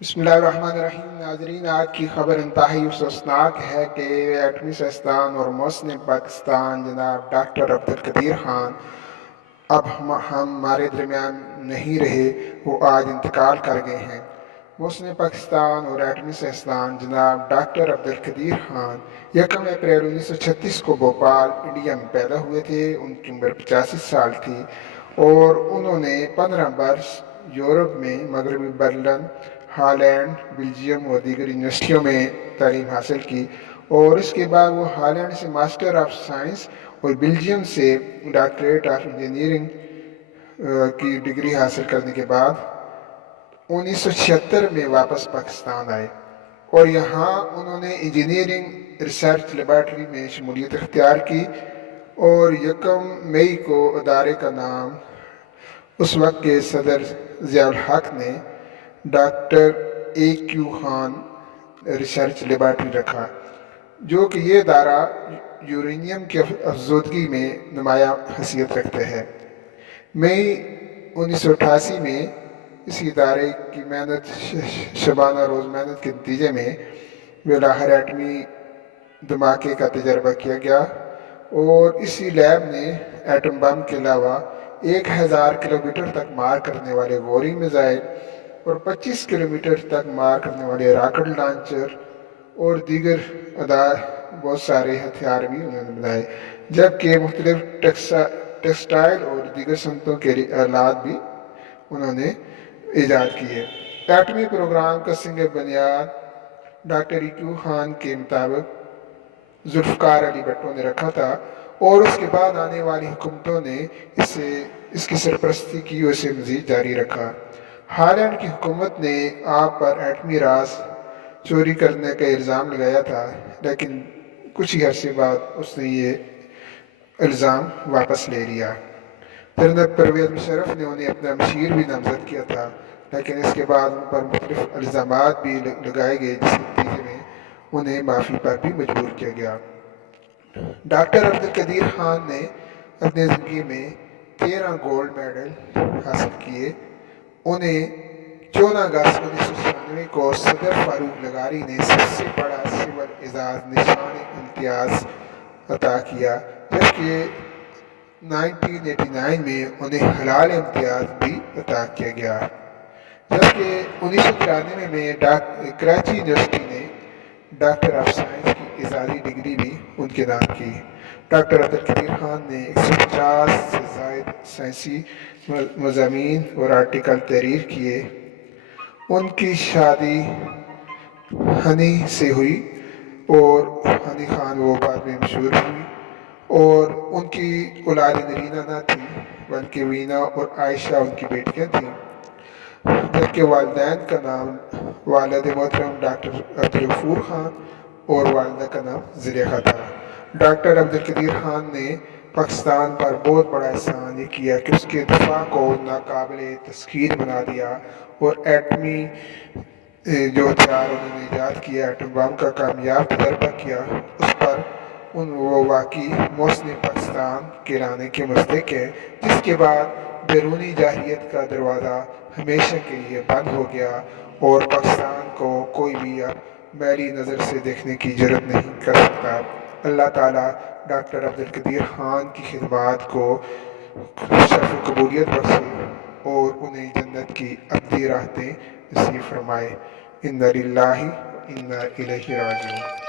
بسم اللہ الرحمن الرحیم۔ ناظرین، آج کی خبر انتہائی افسوسناک ہے کہ ایٹمی سائنسدان اور محسن پاکستان جناب ڈاکٹر عبدالقدیر خان اب ہمارے درمیان نہیں رہے، وہ آج انتقال کر گئے ہیں۔ محسن پاکستان اور ایٹمی سائنسدان جناب ڈاکٹر عبدالقدیر خان 1 اپریل 1936 کو بھوپال، انڈیا میں پیدا ہوئے تھے۔ ان کی عمر 85 سال تھی اور انہوں نے 15 برس یورپ میں مغربی برلن، ہالینڈ، بلجیم اور دیگر یونیورسٹیوں میں تعلیم حاصل کی، اور اس کے بعد وہ ہالینڈ سے ماسٹر آف سائنس اور بلجیم سے ڈاکٹریٹ آف انجینئرنگ کی ڈگری حاصل کرنے کے بعد 1976 میں واپس پاکستان آئے، اور یہاں انہوں نے انجینئرنگ ریسرچ لیبارٹری میں شمولیت اختیار کی، اور 1 مئی کو ادارے کا نام اس وقت کے صدر ضیاء الحق نے doctor A.Q. Khan research laboratory رکھا، جو کہ یہ ادارہ یورینیم کی افزودگی میں نمایاں حیثیت رکھتا ہے۔ مئی 1988 میں اس ادارے کی شبانہ روز محنت کے نتیجے میں بالاخر ایٹمی دھماکے کا تجربہ کیا گیا، اور اسی لیب نے ایٹم بم کے علاوہ 1000 کلومیٹر تک مار کرنے والے غوری میزائل اور 25 کلومیٹر تک مار کرنے والے راکٹ لانچر اور دیگر بہت سارے ہتھیار بھی انہوں نے بنائے، جبکہ مختلف ٹیکسٹائل اور دیگر صنعتوں کے آلات بھی انہوں نے ایجاد کیے۔ ایٹمی پروگرام کا سنگ بنیاد ڈاکٹر A.Q. خان کے مطابق ذوالفقار علی بھٹو نے رکھا تھا، اور اس کے بعد آنے والی حکومتوں نے اس کی سرپرستی کی اور اسے مزید جاری رکھا۔ ہالینڈ کی حکومت نے آپ پر ایٹمی راز چوری کرنے کا الزام لگایا تھا، لیکن کچھ ہی عرصے بعد اس نے یہ الزام واپس لے لیا۔ جنرل پرویز مشرف نے انہیں اپنا مشیر بھی نامزد کیا تھا، لیکن اس کے بعد ان پر مختلف الزامات بھی لگائے گئے، جس نتیجے میں انہیں معافی پر بھی مجبور کیا گیا۔ ڈاکٹر عبدالقدیر خان نے اپنی زندگی میں 13 گولڈ میڈل حاصل کیے۔ انہیں 14 اگست 1996 کو صدر فاروق لغاری نے سب سے بڑا سول اعزاز نشان امتیاز عطا کیا، جبکہ 1989 میں انہیں حلال امتیاز بھی عطا کیا گیا، جبکہ 1993 میں کراچی یونیورسٹی نے ڈاکٹر آف سائنس کی اعزازی ڈگری بھی ان کے نام کی۔ ڈاکٹر عبدالقدیر خان نے 150 سے زائد سائنسی مضامین اور آرٹیکل تحریر کیے۔ ان کی شادی ہنی سے ہوئی، اور ہنی خان وہ بعد میں مشہور ہوئی، اور ان کی اولاد نرینہ نہ تھی، بلکہ وینا اور عائشہ ان کی بیٹیاں تھیں، جبکہ والدین کا نام والد محترم ڈاکٹر عبدالغفور خان اور والدہ کا نام زلیخا تھا۔ ڈاکٹر عبدالقدیر خان نے پاکستان پر بہت بڑا احسان یہ کیا کہ اس کے دفاع کو ناقابل تسخیر بنا دیا، اور ایٹمی جو ہتھیار انہوں نے ایجاد کیا، ایٹم بم کا کامیاب تجربہ کیا، اس پر وہ واقعی محسن پاکستان کہلانے کے مستحق ہے، جس کے بعد بیرونی جارحیت کا دروازہ ہمیشہ کے لیے بند ہو گیا، اور پاکستان کو کوئی بھی اب میلی نظر سے دیکھنے کی جرات نہیں کر سکتا۔ اللہ تعالیٰ ڈاکٹر عبدالقدیر خان کی خدمات کو شرف و قبولیت بخشے اور انہیں جنت کی ابدی راحتیں نصیب فرمائے۔ انا للہ و انا الیہ راجعون۔